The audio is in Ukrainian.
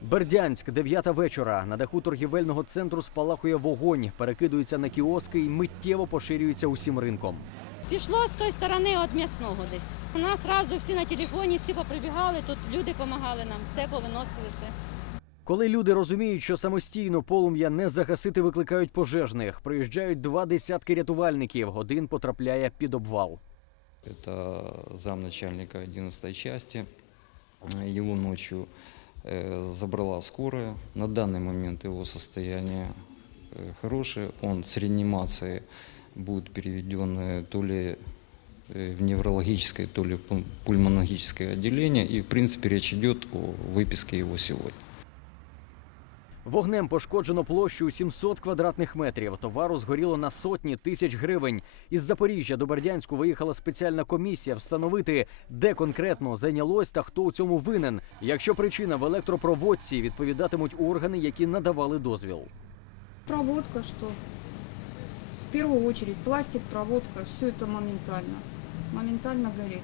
Бердянськ, 9 вечора. На даху торгівельного центру спалахує вогонь, перекидується на кіоски і миттєво поширюється усім ринком. Пішло з тої сторони від м'ясного десь. У нас одразу всі на телефоні, всі поприбігали, тут люди допомагали нам, все повиносили, все. Коли люди розуміють, що самостійно полум'я не загасити, викликають пожежних. Приїжджають два десятки рятувальників. Один потрапляє під обвал. Это замначальника 11 части. Его ночью э, забрала скорая. На данный момент его состояние э, хорошее. Он с реанимации будет переведен э, то ли э, в неврологическое, то ли пу- пульмонологическое отделение. И, в принципе, речь идет о выписке его сегодня. Вогнем пошкоджено площу 700 квадратних метрів. Товару згоріло на сотні тисяч гривень. Із Запоріжжя до Бердянську виїхала спеціальна комісія встановити, де конкретно зайнялось та хто у цьому винен. Якщо причина в електропроводці, відповідатимуть органи, які надавали дозвіл. Проводка, что в первую очередь пластик, проводка, все это моментально. Моментально горит.